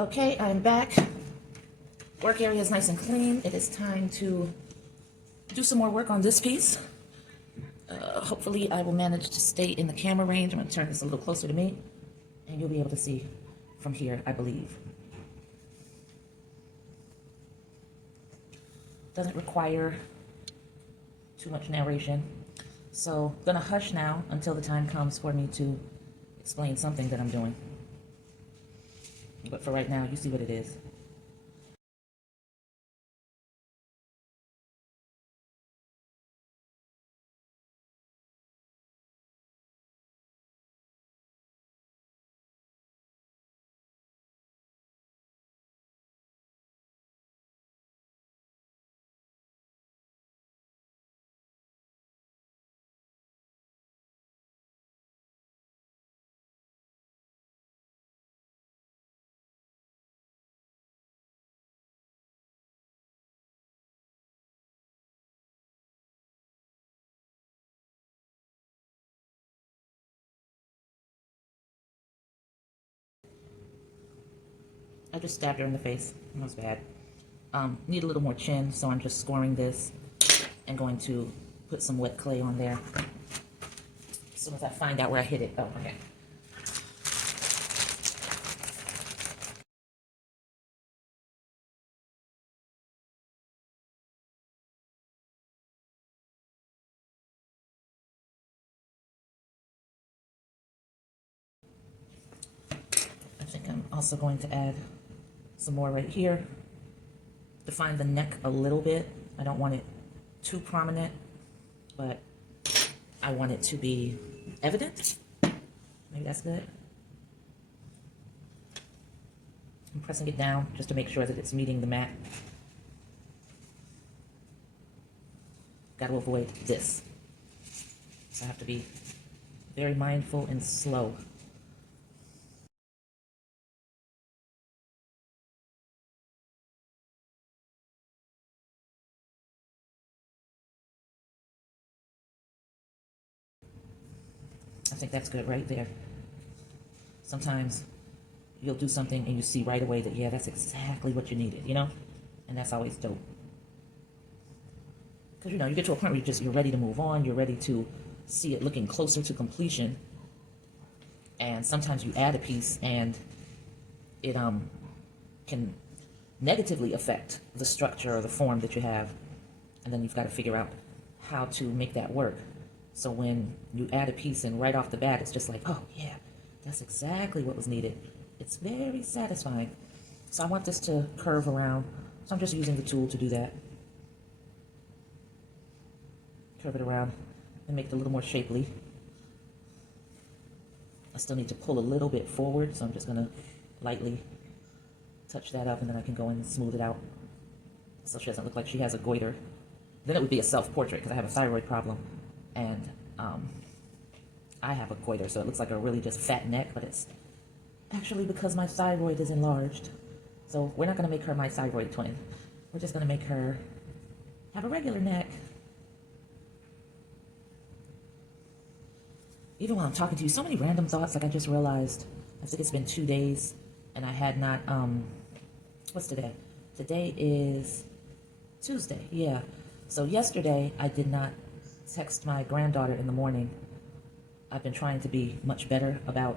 Okay, I'm back. Work area is nice and clean. It is time to do some more work on this piece. Hopefully I will manage to stay in the camera range. I'm going to turn this a little closer to me, and you'll be able to see from here, I believe. Doesn't require too much narration. So I'm going to hush now until the time comes for me to explain something that I'm doing. But for right now, you see what it is. I just stabbed her in the face. That was bad. Need a little more chin, so I'm just scoring this and going to put some wet clay on there as soon as I find out where I hit it. Oh, okay. I think I'm also going to add some more right here. Define the neck a little bit. I don't want it too prominent, but I want it to be evident. Maybe that's good. I'm pressing it down just to make sure that it's meeting the mat. Got to avoid this. So I have to be very mindful and slow. I think that's good right there. Sometimes you'll do something and you see right away that, yeah, that's exactly what you needed, you know? And that's always dope. Because, you know, you get to a point where you're ready to move on. You're ready to see it looking closer to completion. And sometimes you add a piece and it can negatively affect the structure or the form that you have. And then you've got to figure out how to make that work. So when you add a piece and right off the bat, it's just like, oh, yeah, that's exactly what was needed. It's very satisfying. So I want this to curve around. So I'm just using the tool to do that. Curve it around and make it a little more shapely. I still need to pull a little bit forward, so I'm just going to lightly touch that up, and then I can go in and smooth it out so she doesn't look like she has a goiter. Then it would be a self-portrait because I have a thyroid problem, and I have a goiter, so it looks like a really just fat neck, but it's actually because my thyroid is enlarged. So we're not going to make her my thyroid twin. We're just going to make her have a regular neck. Even while I'm talking to you, so many random thoughts. Like I just realized, I think it's been 2 days, and I had not, what's today? Today is Tuesday, yeah. So yesterday, I did not text my granddaughter in the morning. I've been trying to be much better about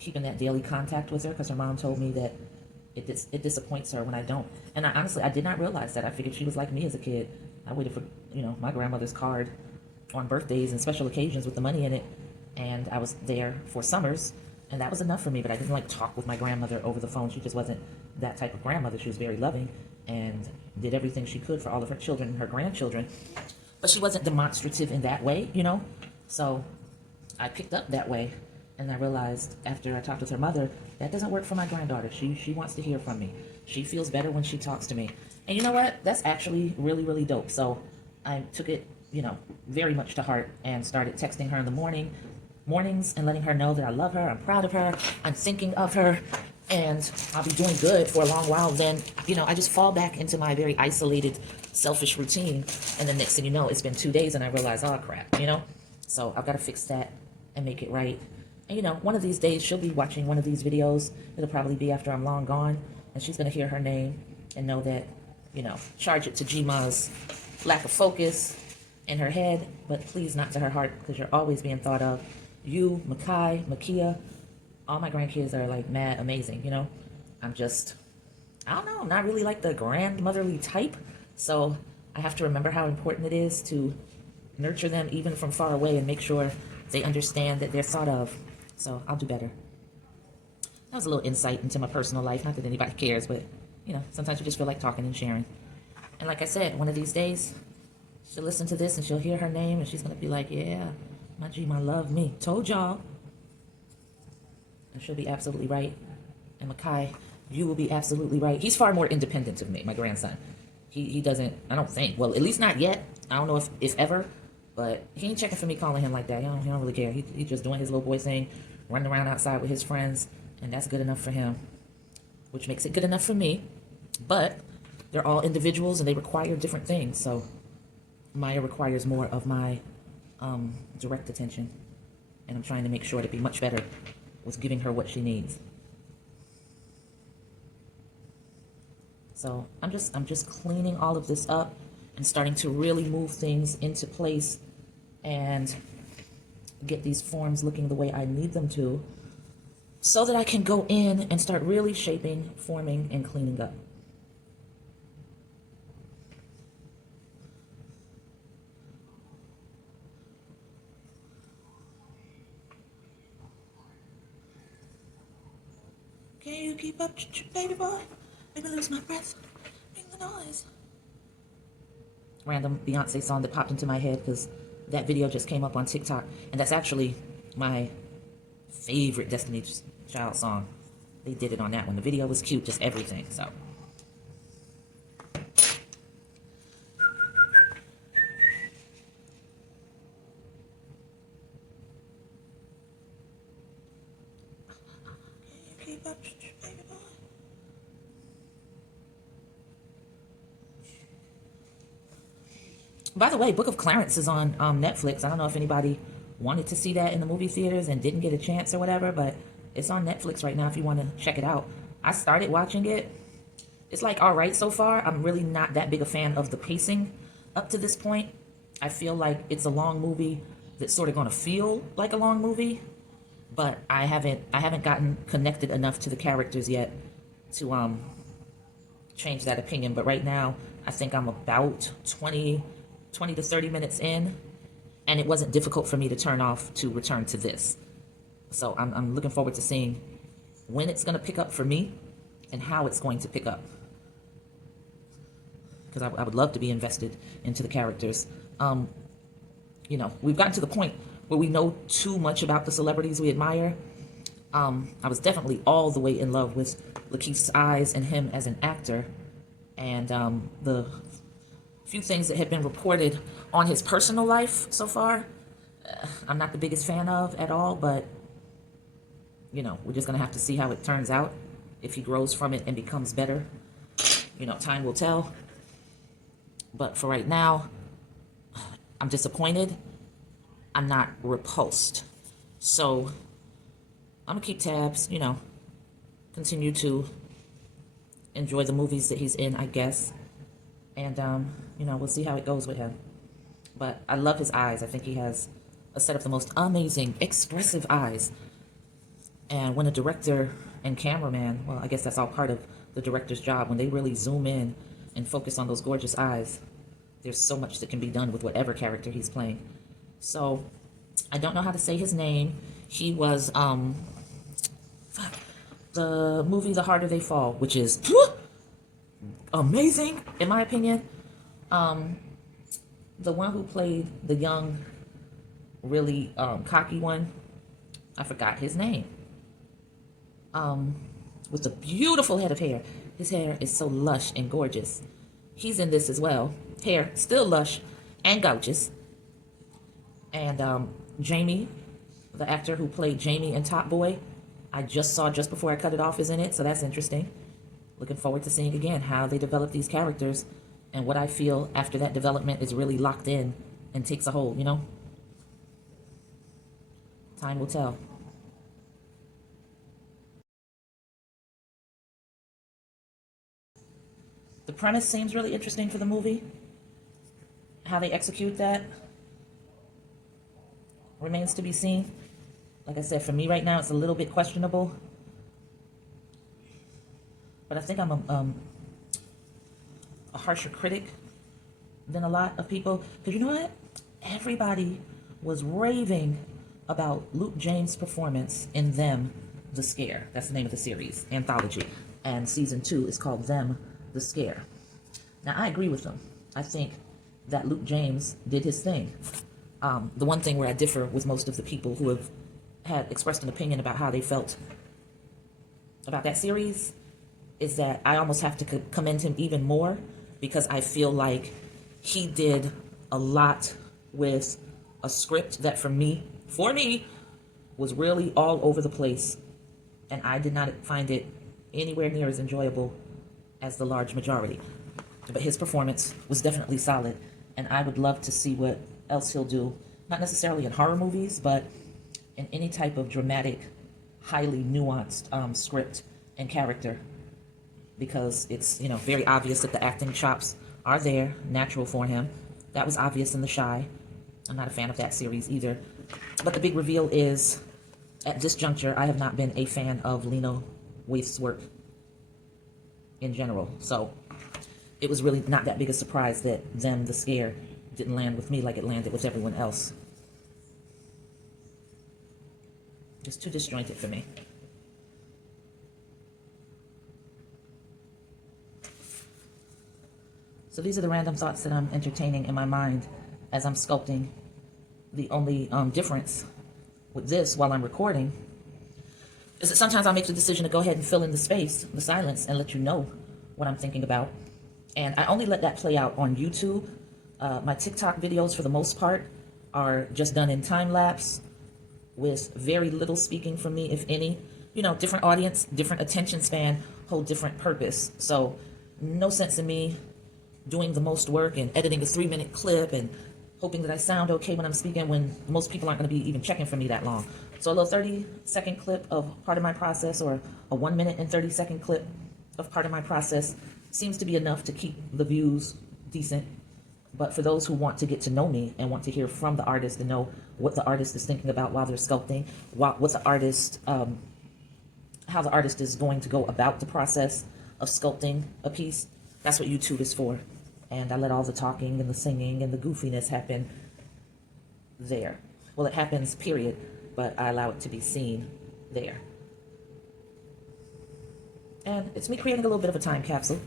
keeping that daily contact with her because her mom told me that it disappoints her when I don't. And honestly, I did not realize that. I figured she was like me as a kid. I waited for, you know, my grandmother's card on birthdays and special occasions with the money in it. And I was there for summers, and that was enough for me. But I didn't like talk with my grandmother over the phone. She just wasn't that type of grandmother. She was very loving and did everything she could for all of her children and her grandchildren. But she wasn't demonstrative in that way, you know? So I picked up that way, and I realized after I talked with her mother, that doesn't work for my granddaughter. She wants to hear from me. She feels better when she talks to me. And you know what? That's actually really, really dope. So I took it, you know, very much to heart and started texting her in the mornings and letting her know that I love her, I'm proud of her, I'm thinking of her, and I'll be doing good for a long while. Then, you know, I just fall back into my very isolated, selfish routine. And then next thing you know, it's been 2 days and I realize, oh crap, you know? So I've got to fix that and make it right. And you know, one of these days she'll be watching one of these videos. It'll probably be after I'm long gone, and she's gonna hear her name and know that, you know, charge it to Gma's lack of focus in her head, but please not to her heart, because you're always being thought of. You, Makai, Makia, all my grandkids are like mad amazing, you know. I'm just, I don't know, I'm not really like the grandmotherly type, so I have to remember how important it is to nurture them even from far away and make sure they understand that they're thought of. So I'll do better. That was a little insight into my personal life. Not that anybody cares, but, you know, sometimes you just feel like talking and sharing. And like I said, one of these days, she'll listen to this and she'll hear her name and she's going to be like, yeah, my Gma love me. Told y'all. And she'll be absolutely right. And Makai, you will be absolutely right. He's far more independent of me, my grandson. He doesn't, I don't think, well, at least not yet. I don't know if ever, but he ain't checking for me calling him like that. He don't really care. He's just doing his little boy thing, running around outside with his friends, and that's good enough for him, which makes it good enough for me. But they're all individuals and they require different things. So Maya requires more of my direct attention, and I'm trying to make sure to be much better with giving her what she needs. So I'm just cleaning all of this up and starting to really move things into place and get these forms looking the way I need them to, so that I can go in and start really shaping, forming, and cleaning up. Can you keep up, baby boy? Make me lose my breath. Make the noise. Random Beyonce song that popped into my head because that video just came up on TikTok, and that's actually my favorite Destiny's Child song. They did it on that one. The video was cute, just everything. So keep up, baby boy. By the way, Book of Clarence is on Netflix. I don't know if anybody wanted to see that in the movie theaters and didn't get a chance or whatever, but it's on Netflix right now if you want to check it out. I started watching it. It's like all right so far. I'm really not that big a fan of the pacing up to this point. I feel like it's a long movie that's sort of going to feel like a long movie, but I haven't gotten connected enough to the characters yet to change that opinion. But right now, I think I'm about 20 to 30 minutes in, and it wasn't difficult for me to turn off to return to this. So I'm looking forward to seeing when it's going to pick up for me and how it's going to pick up, because I would love to be invested into the characters. You know, we've gotten to the point where we know too much about the celebrities we admire. I was definitely all the way in love with Lakeith's eyes and him as an actor, and the few things that have been reported on his personal life so far, I'm not the biggest fan of at all, but, you know, we're just going to have to see how it turns out. If he grows from it and becomes better, you know, time will tell. But for right now, I'm disappointed. I'm not repulsed. So I'm going to keep tabs, you know, continue to enjoy the movies that he's in, I guess. And, you know, we'll see how it goes with him. But I love his eyes. I think he has a set of the most amazing, expressive eyes. And when a director and cameraman, well, I guess that's all part of the director's job, when they really zoom in and focus on those gorgeous eyes, there's so much that can be done with whatever character he's playing. So I don't know how to say his name. He was the movie The Harder They Fall, which is amazing, in my opinion. The one who played the young, really cocky one, I forgot his name. With a beautiful head of hair. His hair is so lush and gorgeous. He's in this as well. Hair still lush and gorgeous. And Jamie, the actor who played Jamie in Top Boy, I just saw just before I cut it off, is in it, so that's interesting. Looking forward to seeing again how they develop these characters and what I feel after that development is really locked in and takes a hold, you know? Time will tell. The premise seems really interesting for the movie. How they execute that remains to be seen. Like I said, for me right now, it's a little bit questionable. But I think I'm a harsher critic than a lot of people. Because you know what? Everybody was raving about Luke James' performance in Them, the Scare. That's the name of the series, anthology. And season 2 is called Them, the Scare. Now, I agree with them. I think that Luke James did his thing. The one thing where I differ with most of the people who have had expressed an opinion about how they felt about that series is that I almost have to commend him even more, because I feel like he did a lot with a script that for me, was really all over the place. And I did not find it anywhere near as enjoyable as the large majority. But his performance was definitely solid. And I would love to see what else he'll do. Not necessarily in horror movies, but in any type of dramatic, highly nuanced script and character. Because it's, very obvious that the acting chops are there, natural for him. That was obvious in The Shy. I'm not a fan of that series either. But the big reveal is, at this juncture, I have not been a fan of Lena Waithe's work in general. So it was really not that big a surprise that Them, the Scare, didn't land with me like it landed with everyone else. Just too disjointed for me. So these are the random thoughts that I'm entertaining in my mind as I'm sculpting. The only difference with this while I'm recording is that sometimes I'll make the decision to go ahead and fill in the space, the silence, and let you know what I'm thinking about. And I only let that play out on YouTube. My TikTok videos, for the most part, are just done in time lapse with very little speaking from me, if any. Different audience, different attention span, whole different purpose. So no sense in me doing the most work and editing a 3-minute clip and hoping that I sound okay when I'm speaking, when most people aren't going to be even checking for me that long. So a little 30-second clip of part of my process, or a 1-minute and 30-second clip of part of my process, seems to be enough to keep the views decent. But for those who want to get to know me and want to hear from the artist and know what the artist is thinking about while they're sculpting, what the artist, how the artist is going to go about the process of sculpting a piece, that's what YouTube is for. And I let all the talking and the singing and the goofiness happen there. Well, it happens, period, but I allow it to be seen there. And it's me creating a little bit of a time capsule.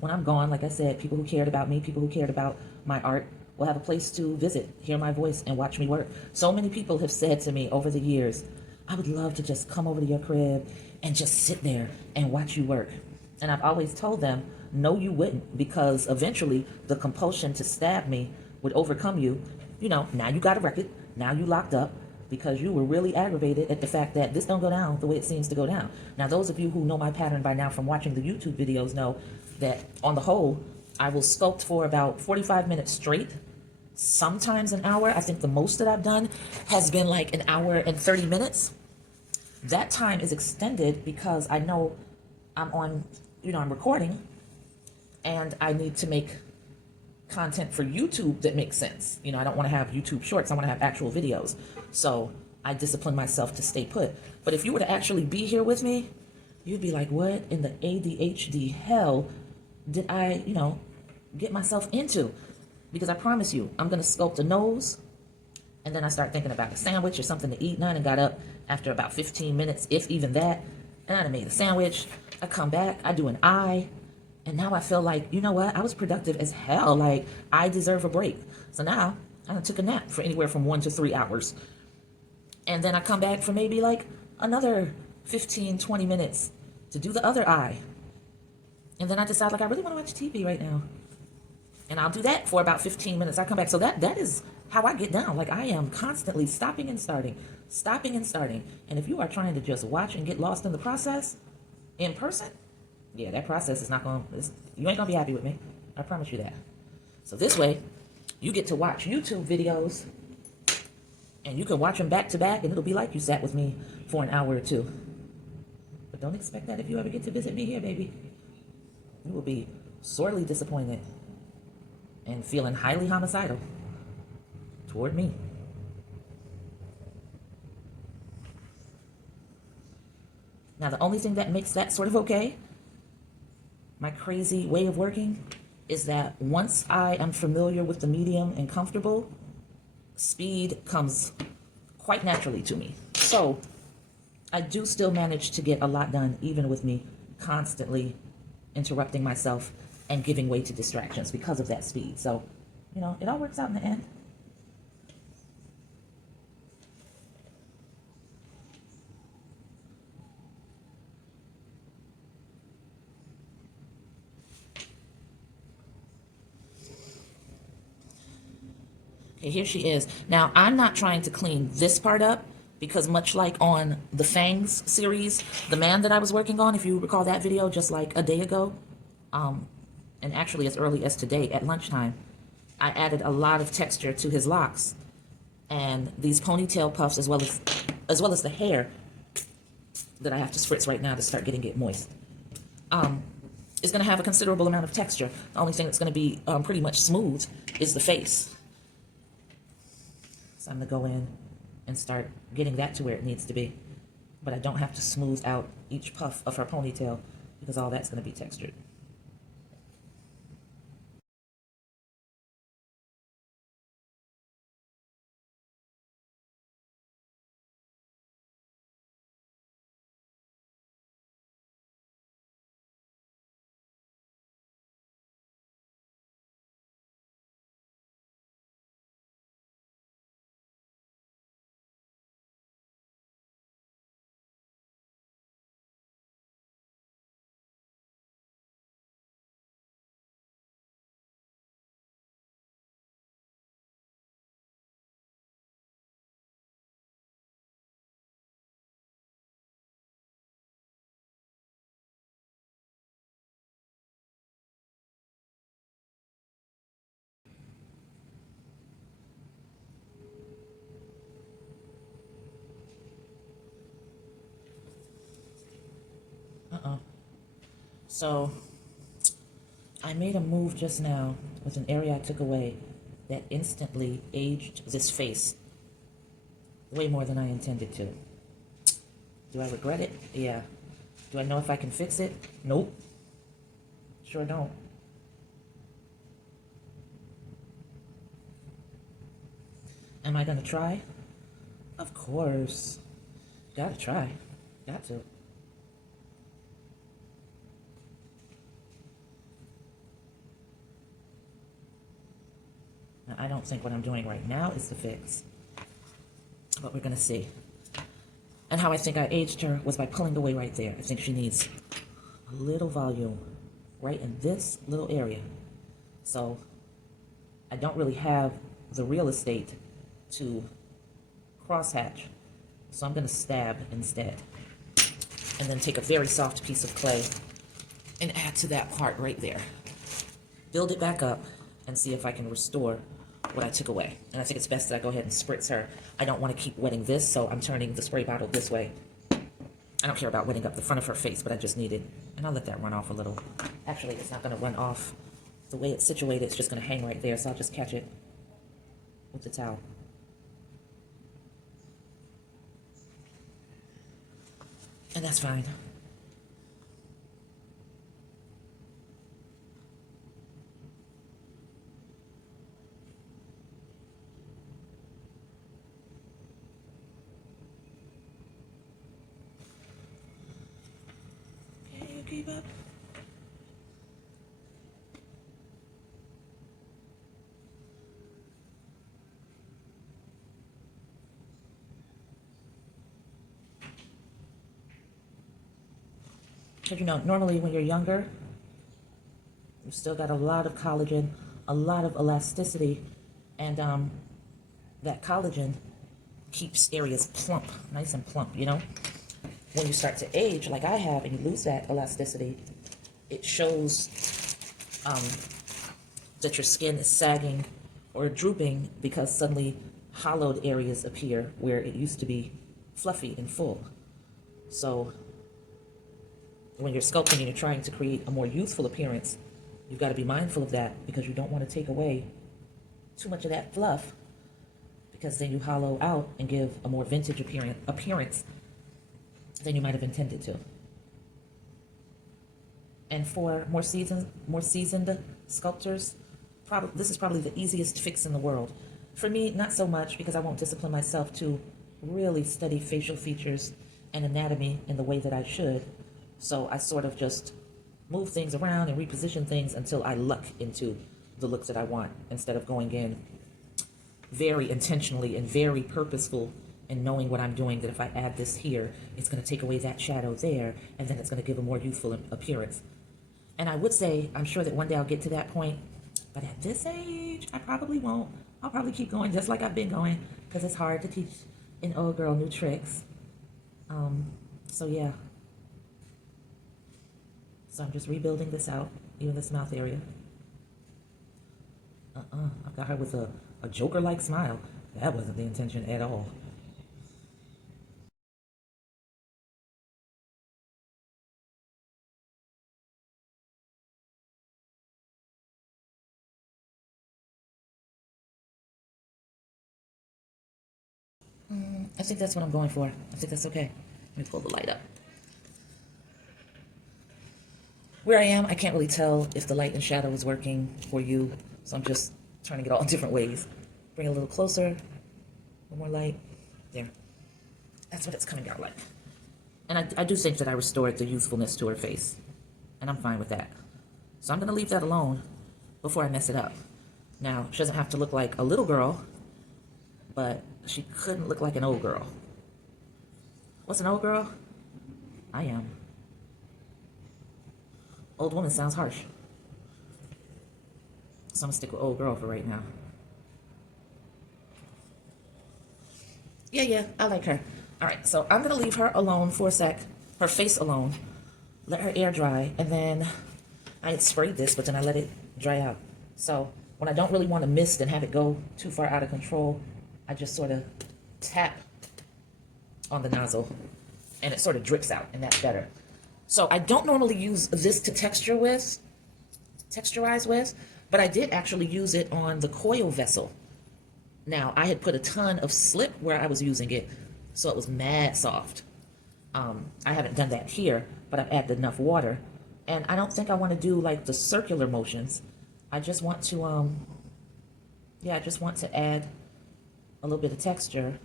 When I'm gone, like I said, people who cared about me, people who cared about my art, will have a place to visit, hear my voice, and watch me work. So many people have said to me over the years, I would love to just come over to your crib and just sit there and watch you work. And I've always told them, no, you wouldn't, because eventually the compulsion to stab me would overcome you. Now you got a record, now you locked up, because you were really aggravated at the fact that this don't go down the way it seems to go down. Now, those of you who know my pattern by now from watching the YouTube videos know that, on the whole, I will sculpt for about 45 minutes straight, sometimes an hour. I think the most that I've done has been like an hour and 30 minutes. That time is extended because I know I'm recording, and I need to make content for YouTube that makes sense. I don't want to have YouTube shorts. I want to have actual videos. So I discipline myself to stay put. But if you were to actually be here with me, you'd be like, what in the ADHD hell did I, get myself into? Because I promise you, I'm going to sculpt a nose, and then I start thinking about a sandwich or something to eat. And I done got up after about 15 minutes, if even that, and I done made a sandwich. I come back, I do an eye, and now I feel like, you know what? I was productive as hell. Like, I deserve a break. So now I done took a nap for anywhere from 1 to 3 hours. And then I come back for maybe like another 15, 20 minutes to do the other eye. And then I decide, like, I really want to watch TV right now. And I'll do that for about 15 minutes. I come back. So that is how I get down. Like, I am constantly stopping and starting, stopping and starting. And if you are trying to just watch and get lost in the process in person, yeah, that process is not going to, you ain't going to be happy with me. I promise you that. So this way, you get to watch YouTube videos, and you can watch them back to back, and it'll be like you sat with me for an hour or two. But don't expect that if you ever get to visit me here, baby. It will be sorely disappointed and feeling highly homicidal toward me. Now, the only thing that makes that sort of okay, my crazy way of working, is that once I am familiar with the medium and comfortable, speed comes quite naturally to me. So I do still manage to get a lot done, even with me constantly interrupting myself and giving way to distractions because of that speed. So, you know, it all works out in the end. Okay, here she is. Now, I'm not trying to clean this part up because much like on the Fangs series, the man that I was working on, if you recall that video just like a day ago, and actually as early as today at lunchtime, I added a lot of texture to his locks. And these ponytail puffs, as well as the hair that I have to spritz right now to start getting it moist, is going to have a considerable amount of texture. The only thing that's going to be pretty much smooth is the face. So I'm going to go in and start getting that to where it needs to be. But I don't have to smooth out each puff of her ponytail because all that's going to be textured. So I made a move just now with an area I took away that instantly aged this face way more than I intended to. Do I regret it? Yeah. Do I know if I can fix it? Nope. Sure don't. Am I gonna try? Of course. Gotta try. Got to. Now, I don't think what I'm doing right now is the fix, but we're gonna see. And how I think I aged her was by pulling away right there. I think she needs a little volume right in this little area. So I don't really have the real estate to crosshatch. So I'm gonna stab instead. And then take a very soft piece of clay and add to that part right there. Build it back up and see if I can restore what I took away. And I think it's best that I go ahead and spritz her. I don't want to keep wetting this, so I'm turning the spray bottle this way. I don't care about wetting up the front of her face, but I just need it. And I'll let that run off a little. Actually, it's not going to run off. The way it's situated, it's just going to hang right there, so I'll just catch it with the towel. And that's fine. Can you keep up? Because, you know, normally when you're younger, you've still got a lot of collagen, a lot of elasticity, and that collagen keeps areas plump, nice and plump, you know? When you start to age, like I have, and you lose that elasticity, it shows that your skin is sagging or drooping because suddenly hollowed areas appear where it used to be fluffy and full. So when you're sculpting and you're trying to create a more youthful appearance, You've got to be mindful of that because you don't want to take away too much of that fluff, because then you hollow out and give a more vintage appearance than you might have intended to. And for more seasoned sculptors, this is probably the easiest fix in the world. For me, not so much, because I won't discipline myself to really study facial features and anatomy in the way that I should. So I sort of just move things around and reposition things until I luck into the looks that I want, instead of going in very intentionally and very purposeful and knowing what I'm doing, that if I add this here, it's going to take away that shadow there, and then it's going to give a more youthful appearance. And I would say, I'm sure that one day I'll get to that point, but at this age, I probably won't. I'll probably keep going just like I've been going, because it's hard to teach an old girl new tricks. So yeah. So I'm just rebuilding this out, even this mouth area. I've got her with a Joker-like smile. That wasn't the intention at all. I think that's what I'm going for. I think that's okay. Let me pull the light up. Where I am, I can't really tell if the light and shadow is working for you, so I'm just turning it all different ways. Bring it a little closer, a little more light. There. That's what it's coming out like. And I do think that I restored the youthfulness to her face, and I'm fine with that. So I'm going to leave that alone before I mess it up. Now, she doesn't have to look like a little girl, but she couldn't look like an old girl. What's an old girl? I am. Old woman sounds harsh. So I'm gonna stick with old girl for right now. Yeah, I like her. All right, so I'm gonna leave her alone for a sec, her face alone, let her air dry, and then I had sprayed this, but then I let it dry out. So when I don't really want to mist and have it go too far out of control, I just sort of tap on the nozzle and it sort of drips out, and that's better. So I don't normally use this to texturize with, but I did actually use it on the coil vessel. Now, I had put a ton of slip where I was using it, so it was mad soft. I haven't done that here, but I've added enough water. And I don't think I want to do like the circular motions. I just want to, I just want to add a little bit of texture.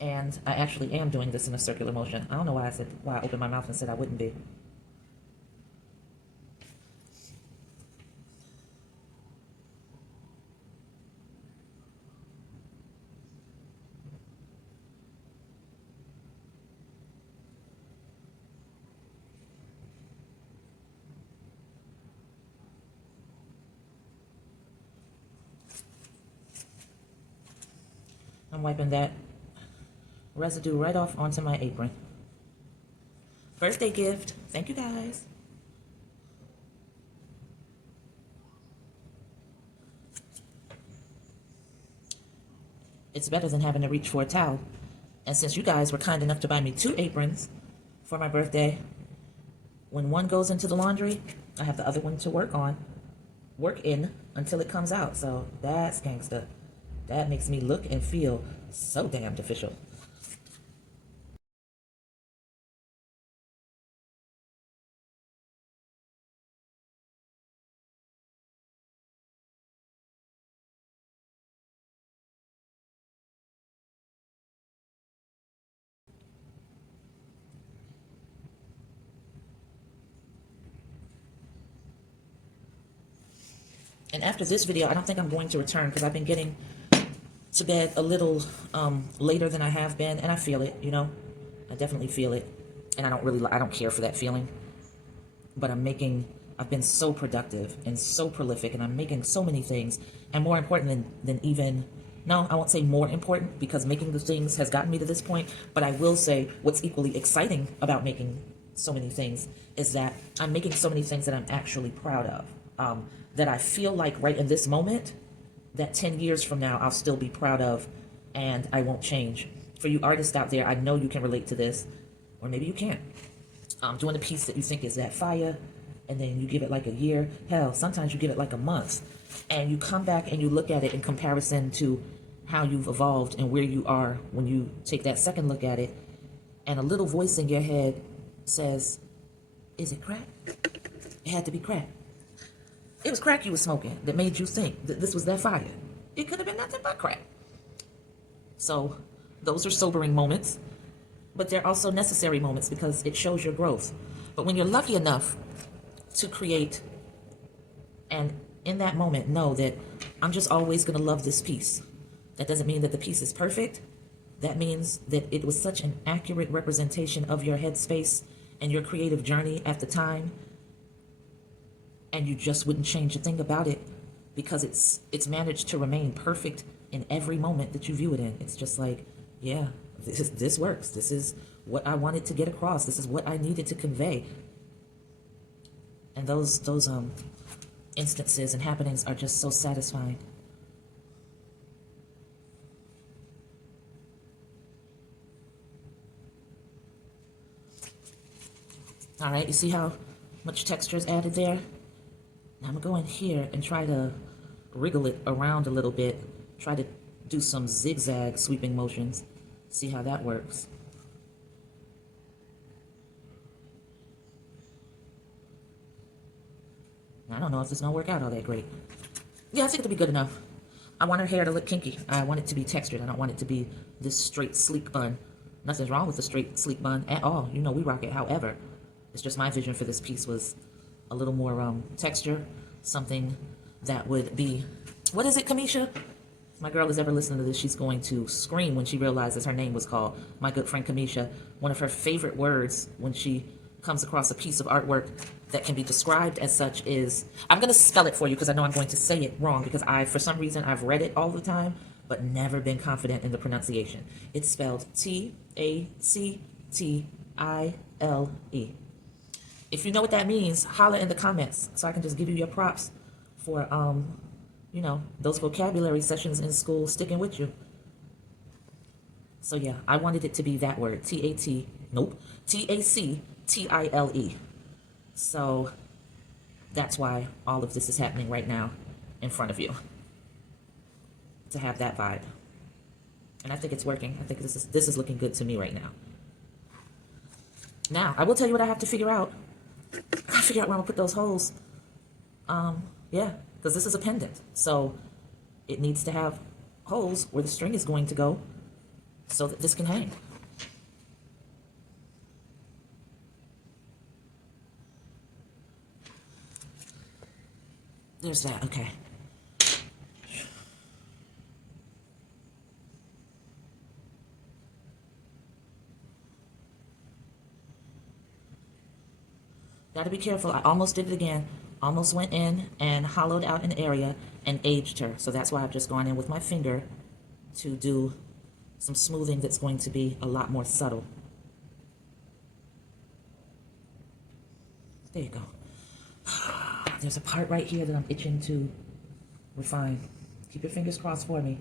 And I actually am doing this in a circular motion. I don't know why I opened my mouth and said I wouldn't be. I'm wiping that residue right off onto my apron. Birthday gift. Thank you, guys. It's better than having to reach for a towel. And since you guys were kind enough to buy me 2 aprons for my birthday, when one goes into the laundry, I have the other one to work in until it comes out. So that's gangsta. That makes me look and feel so damned official. And after this video, I don't think I'm going to return because I've been getting to bed a little later than I have been, and I feel it, you know. I definitely feel it, and I don't care for that feeling. But I've been so productive and so prolific, and I'm making so many things, and more important than even, no, I won't say more important, because making the things has gotten me to this point, but I will say what's equally exciting about making so many things is that I'm making so many things that I'm actually proud of. That I feel like right in this moment, that 10 years from now, I'll still be proud of, and I won't change. For you artists out there, I know you can relate to this, or maybe you can't. Doing a piece that you think is that fire, and then you give it like a year. Hell, sometimes you give it like a month, and you come back and you look at it in comparison to how you've evolved and where you are when you take that second look at it, and a little voice in your head says, is it crack? It had to be crack. It was crack you were smoking that made you think that this was that fire. It could have been nothing but crack. So those are sobering moments, but they're also necessary moments because it shows your growth. But when you're lucky enough to create, and in that moment know that I'm just always going to love this piece, that doesn't mean that the piece is perfect. That means that it was such an accurate representation of your headspace and your creative journey at the time, and you just wouldn't change a thing about it because it's managed to remain perfect in every moment that you view it in. It's just like, yeah, this works. This is what I wanted to get across. This is what I needed to convey. And those instances and happenings are just so satisfying. All right, you see how much texture is added there? Now I'm gonna go in here and try to wriggle it around a little bit. Try to do some zigzag sweeping motions. See how that works. I don't know if it's gonna work out all that great. Yeah, I think it'll be good enough. I want her hair to look kinky. I want it to be textured. I don't want it to be this straight, sleek bun. Nothing's wrong with the straight, sleek bun at all. You know, we rock it. However, it's just my vision for this piece was a little more texture, something that would be, what is it, Kamisha? If my girl is ever listening to this, she's going to scream when she realizes her name was called. My good friend Kamisha, one of her favorite words when she comes across a piece of artwork that can be described as such is, I'm going to spell it for you because I know I'm going to say it wrong because for some reason, I've read it all the time, but never been confident in the pronunciation. It's spelled T-A-C-T-I-L-E. If you know what that means, holla in the comments so I can just give you your props for, you know, those vocabulary sessions in school sticking with you. So yeah, I wanted it to be that word, T-A-C-T-I-L-E. So that's why all of this is happening right now in front of you, to have that vibe. And I think it's working. I think this is looking good to me right now. Now, I will tell you what I have to figure out. I gotta figure out where I'm gonna put those holes. Yeah, because this is a pendant. So it needs to have holes where the string is going to go so that this can hang. There's that, okay. Gotta be careful. I almost did it again. Almost went in and hollowed out an area and aged her. So that's why I've just gone in with my finger to do some smoothing that's going to be a lot more subtle. There you go. There's a part right here that I'm itching to refine. Keep your fingers crossed for me,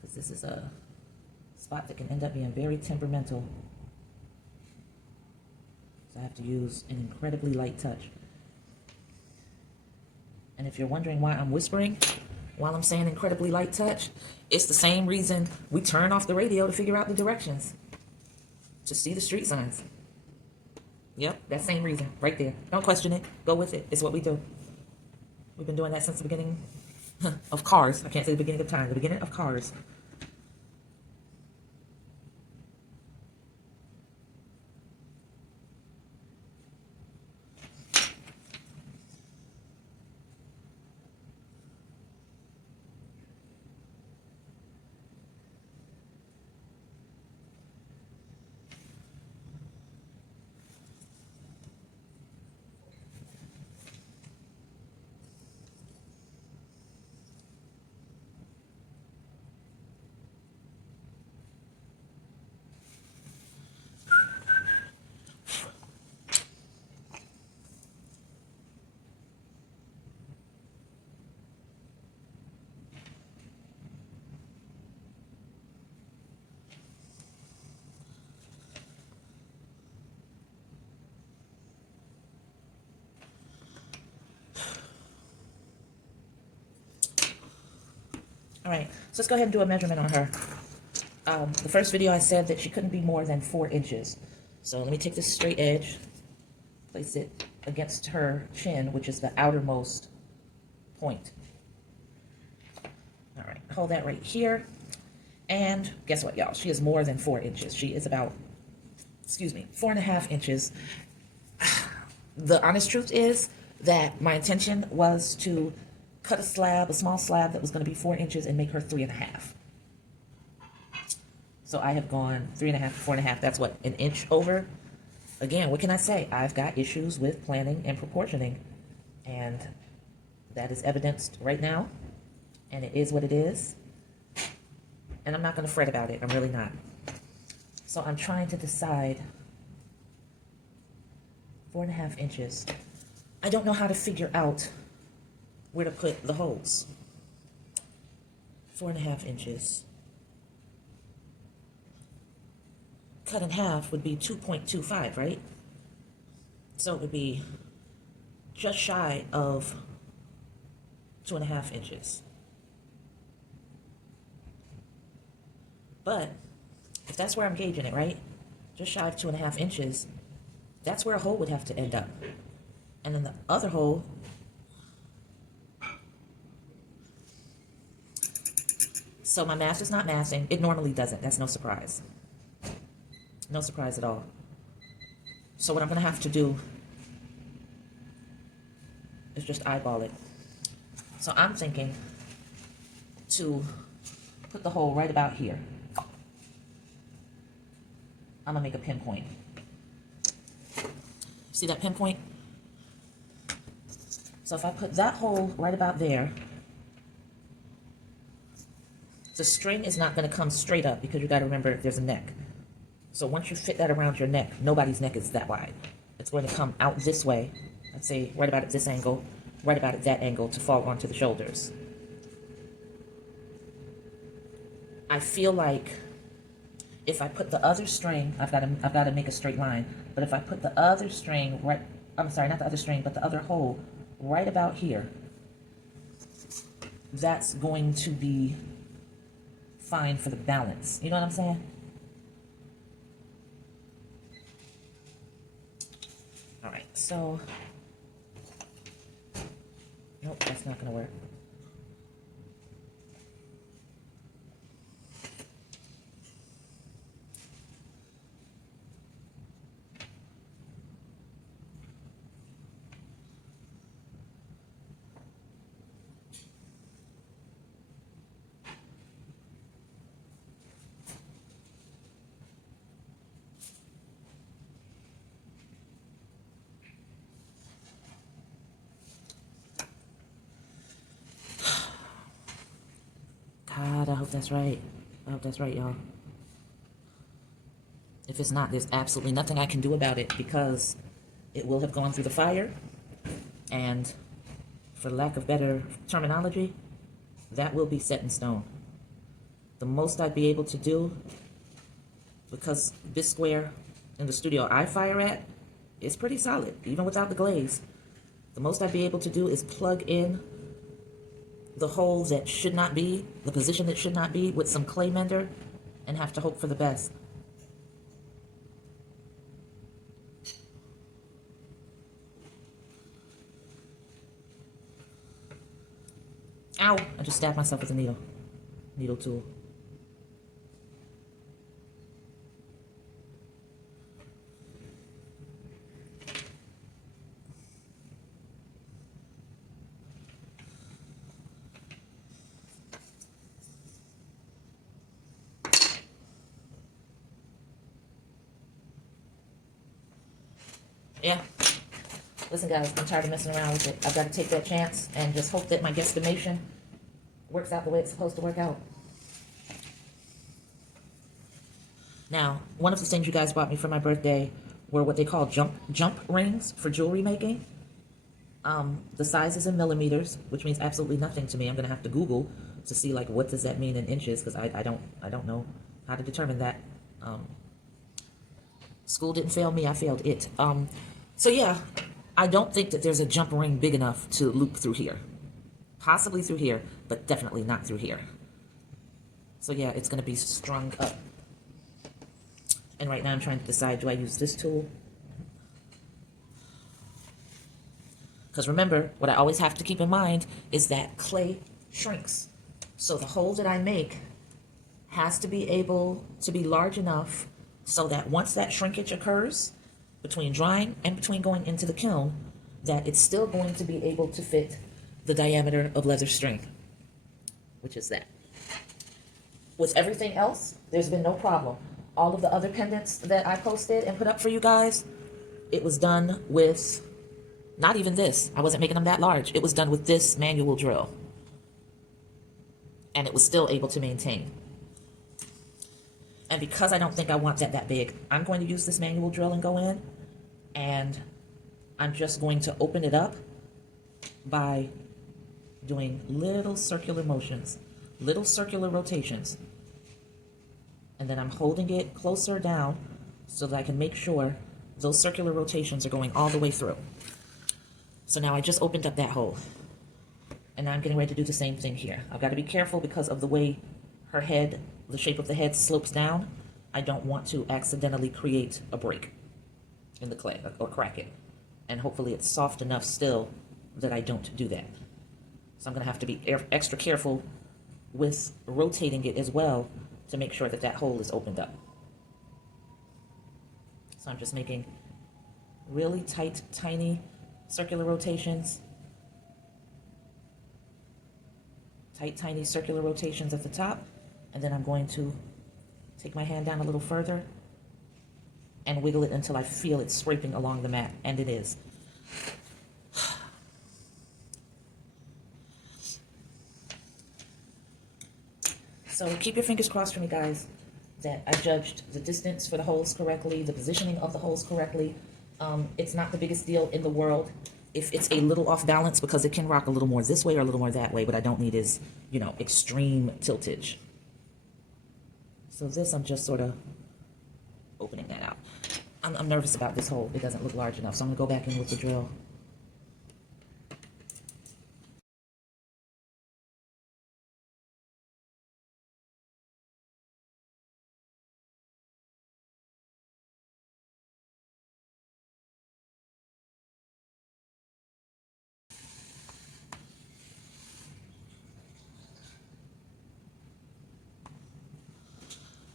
because this is a spot that can end up being very temperamental. So I have to use an incredibly light touch. And if you're wondering why I'm whispering while I'm saying incredibly light touch, it's the same reason we turn off the radio to figure out the directions, to see the street signs. Yep, that same reason, right there. Don't question it. Go with it. It's what we do. We've been doing that since the beginning of cars. I can't say the beginning of time. The beginning of cars. All right, so let's go ahead and do a measurement on her. The first video I said that she couldn't be more than 4 inches. So let me take this straight edge, place it against her chin, which is the outermost point. All right, hold that right here. And guess what, y'all? She is more than 4 inches. She is about, 4.5 inches. The honest truth is that my intention was to cut a small slab that was going to be 4 inches and make her 3.5. So I have gone 3.5 to 4.5. That's what, an inch over? Again, what can I say? I've got issues with planning and proportioning, and that is evidenced right now, and it is what it is, and I'm not going to fret about it. I'm really not. So I'm trying to decide 4.5 inches. I don't know how to figure out where to put the holes. 4.5 inches. Cut in half would be 2.25, right? So it would be just shy of 2.5 inches. But if that's where I'm gauging it, right? Just shy of 2.5 inches, that's where a hole would have to end up. And then the other hole, so my math is not mathing. It normally doesn't. That's no surprise. No surprise at all. So what I'm going to have to do is just eyeball it. So I'm thinking to put the hole right about here. I'm going to make a pinpoint. See that pinpoint? So if I put that hole right about there, the string is not going to come straight up because you got to remember there's a neck. So once you fit that around your neck, nobody's neck is that wide. It's going to come out this way, let's say right about at this angle, right about at that angle to fall onto the shoulders. I feel like if I put the other string, I've got to make a straight line, but if I put the other string right, I'm sorry, not the other string, but the other hole right about here, that's going to be fine for the balance. You know what I'm saying? All right, so, nope, that's not going to work. God, I hope that's right. I hope that's right, y'all. If it's not, there's absolutely nothing I can do about it because it will have gone through the fire. And for lack of better terminology, that will be set in stone. The most I'd be able to do, because this square in the studio I fire at is pretty solid, even without the glaze. The most I'd be able to do is plug in the hole that should not be, the position that should not be, with some clay mender, and have to hope for the best. Ow! I just stabbed myself with a needle tool. Yeah. Listen, guys, I'm tired of messing around with it. I've got to take that chance and just hope that my guesstimation works out the way it's supposed to work out. Now, one of the things you guys bought me for my birthday were what they call jump rings for jewelry making. The size is in millimeters, which means absolutely nothing to me. I'm going to have to Google to see, like, what does that mean in inches, because I don't know how to determine that. School didn't fail me, I failed it. So yeah, I don't think that there's a jump ring big enough to loop through here. Possibly through here, but definitely not through here. So yeah, it's going to be strung up. And right now I'm trying to decide, do I use this tool? Because remember, what I always have to keep in mind is that clay shrinks. So the hole that I make has to be able to be large enough so that once that shrinkage occurs, between drying and between going into the kiln, that it's still going to be able to fit the diameter of leather string, which is that. With everything else, there's been no problem. All of the other pendants that I posted and put up for you guys, it was done with, not even this. I wasn't making them that large. It was done with this manual drill. And it was still able to maintain. And because I don't think I want that big, I'm going to use this manual drill and go in. And I'm just going to open it up by doing little circular motions, little circular rotations. And then I'm holding it closer down so that I can make sure those circular rotations are going all the way through. So now I just opened up that hole. And now I'm getting ready to do the same thing here. I've got to be careful because of the way her head, the shape of the head slopes down. I don't want to accidentally create a break in the clay or crack it. And hopefully it's soft enough still that I don't do that. So I'm going to have to be extra careful with rotating it as well to make sure that that hole is opened up. So I'm just making really tight, tiny circular rotations. Tight, tiny circular rotations at the top. And then I'm going to take my hand down a little further and wiggle it until I feel it scraping along the mat. And it is. So keep your fingers crossed for me, guys, that I judged the distance for the holes correctly, the positioning of the holes correctly. It's not the biggest deal in the world if it's a little off balance, because it can rock a little more this way or a little more that way. What I don't need is, you know, extreme tiltage. So this, I'm just sort of opening that out. I'm nervous about this hole. It doesn't look large enough, so I'm going to go back in with the drill.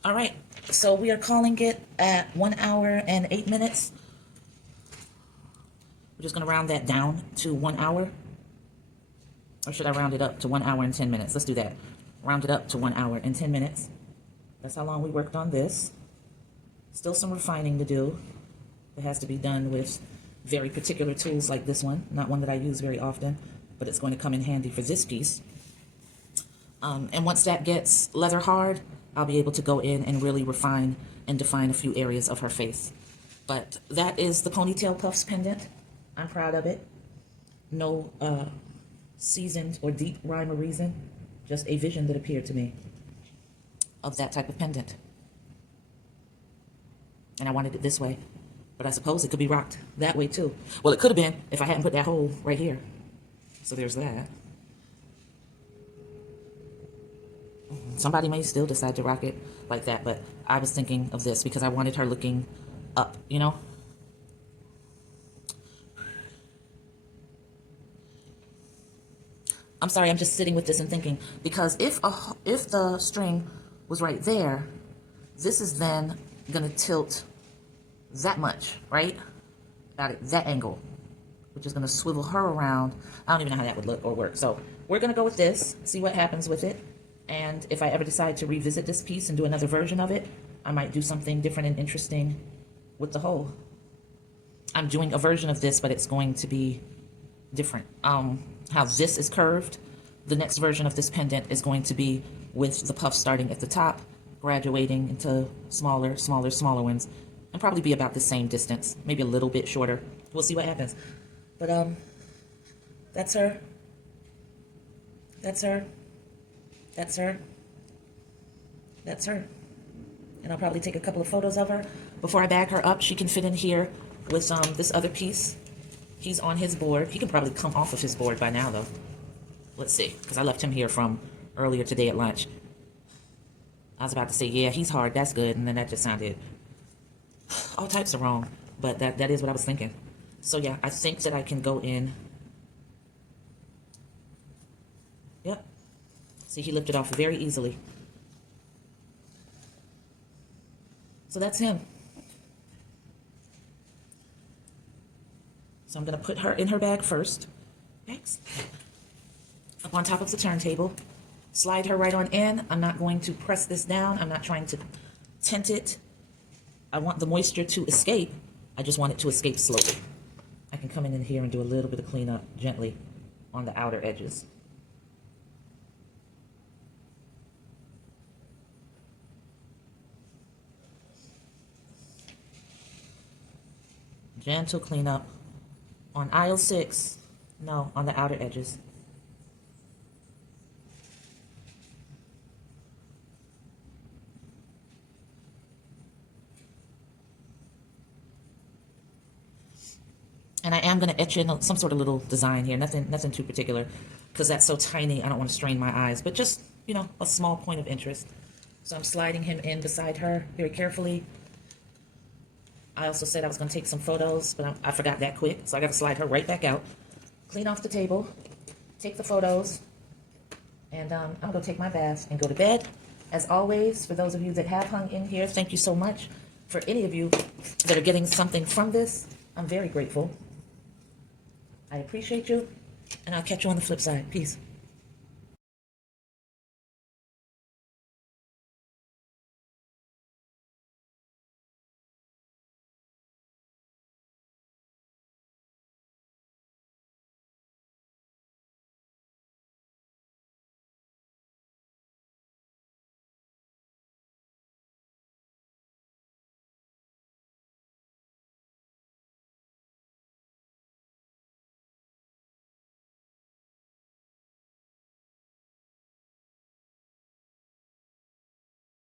All right, so we are calling it at 1 hour and 8 minutes. We're just going to round that down to 1 hour. Or should I round it up to 1 hour and 10 minutes? Let's do that. Round it up to 1 hour and 10 minutes. That's how long we worked on this. Still some refining to do. It has to be done with very particular tools like this one. Not one that I use very often, but it's going to come in handy for this piece. And once that gets leather hard, I'll be able to go in and really refine and define a few areas of her face. But that is the ponytail puffs pendant. I'm proud of it. No seasoned or deep rhyme or reason, just a vision that appeared to me of that type of pendant. And I wanted it this way, but I suppose it could be rocked that way too. Well, it could have been if I hadn't put that hole right here. So there's that. Somebody may still decide to rock it like that, but I was thinking of this because I wanted her looking up, you know? I'm sorry, I'm just sitting with this and thinking, because if the string was right there, this is then gonna tilt that much, right? At that angle, which is gonna swivel her around. I don't even know how that would look or work. So we're gonna go with this, see what happens with it. And if I ever decide to revisit this piece and do another version of it, I might do something different and interesting with the hole. I'm doing a version of this, but it's going to be different. How this is curved, the next version of this pendant is going to be with the puff starting at the top, graduating into smaller, smaller, smaller ones, and probably be about the same distance, maybe a little bit shorter. We'll see what happens. But that's her. That's her. That's her. That's her. And I'll probably take a couple of photos of her. Before I bag her up, she can fit in here with this other piece. He's on his board. He can probably come off of his board by now, though. Let's see, because I left him here from earlier today at lunch. I was about to say, yeah, he's hard, that's good, and then that just sounded all types of wrong, but that is what I was thinking. So yeah, I think that I can go in. Yep. See, he lifted off very easily. So that's him. So I'm going to put her in her bag first. Thanks. Up on top of the turntable. Slide her right on in. I'm not going to press this down. I'm not trying to tint it. I want the moisture to escape. I just want it to escape slowly. I can come in here and do a little bit of cleanup gently on the outer edges. Gentle cleanup on aisle 6. No, on the outer edges. And I am going to etch in some sort of little design here. Nothing too particular, because that's so tiny. I don't want to strain my eyes, but just, you know, a small point of interest. So I'm sliding him in beside her very carefully. I also said I was going to take some photos, but I forgot that quick, so I got to slide her right back out. Clean off the table, take the photos, and I'm going to take my bath and go to bed. As always, for those of you that have hung in here, thank you so much. For any of you that are getting something from this, I'm very grateful. I appreciate you, and I'll catch you on the flip side. Peace.